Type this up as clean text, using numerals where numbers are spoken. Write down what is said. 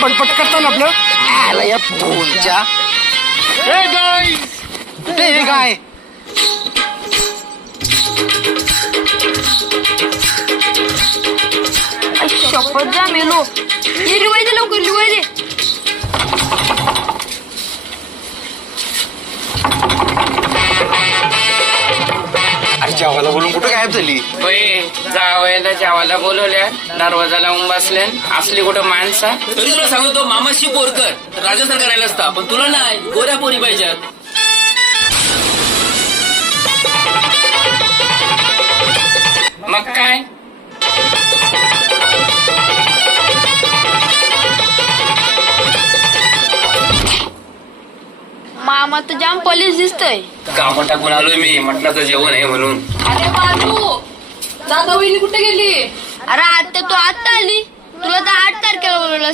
पटपट करता ना आपलं. आला या फोनच्या कुठे काय शपथ जा मेलो. हे लिवाय दे लवकर लिवाय दे. अरे जेवायला बोलून कुठं गायब झाली. जावयाला जेवायला बोलवल्या दरवाजा लावून बसल्या असली कुठं माणसा. तरी तुला सांगतो मामाशी पोरकर राजासारखा राहिला असता पण तुला नाही गोऱ्या पोरी पाहिजेत. मग काय मामा तर जाम पॉलिश दिसतोय. काम टाकून आलोय मी म्हटलं तर जेवण आहे म्हणून. अरे बाजू दादा वहिनी कुठे गेली. अरे आता तू आता आली. तुला तर 8 तारखेला बोलवलं.